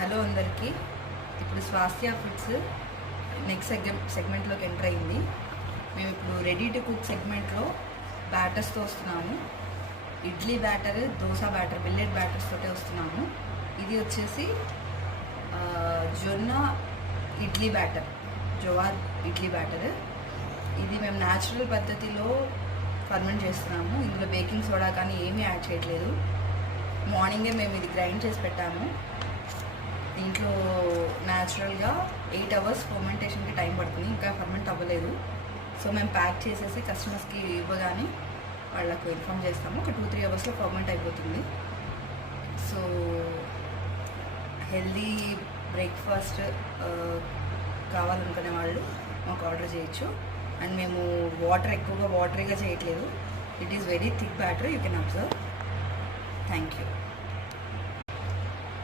Hello అందరికీ. ఇప్పుడు స్వాస్థ్య foods next సెగ్మెంట్లోకి enter అయింది. మేము ఇప్పుడు రెడీ టు కుక్ సెగ్మెంట్లో బ్యాటర్స్తో వస్తున్నాము. Idli batter, dosa batter, millet batters తోటే వస్తున్నాము. ఇది వచ్చేసి జొన్న ఇడ్లీ బ్యాటర్, జోవార్ ఇడ్లీ బ్యాటర్. ఇది మేము న్యాచురల్ పద్ధతిలో ఫర్మెంట్ చేస్తున్నాము. ఇందులో బేకింగ్ సోడా కానీ ఏమీ యాడ్ చేయట్లేదు. మార్నింగే మేము ఇది గ్రైండ్ చేసి పెట్టాము. దీంట్లో న్యాచురల్గా 8 hours ఫర్మెంటేషన్కి టైం పడుతుంది, ఇంకా ఫర్మెంట్ అవ్వలేదు. సో మేము ప్యాక్ చేసేసి కస్టమర్స్కి ఇవ్వగానే వాళ్ళకు ఇన్ఫామ్ చేస్తాము. ఒక 2-3 hours ఫర్మెంట్ అయిపోతుంది. సో హెల్దీ బ్రేక్ఫాస్ట్ కావాలనుకునే వాళ్ళు మాకు ఆర్డర్ చేయొచ్చు. అండ్ మేము ఎక్కువగా వాటరీగా చేయట్లేదు. It is very thick batter, you can observe. Thank you.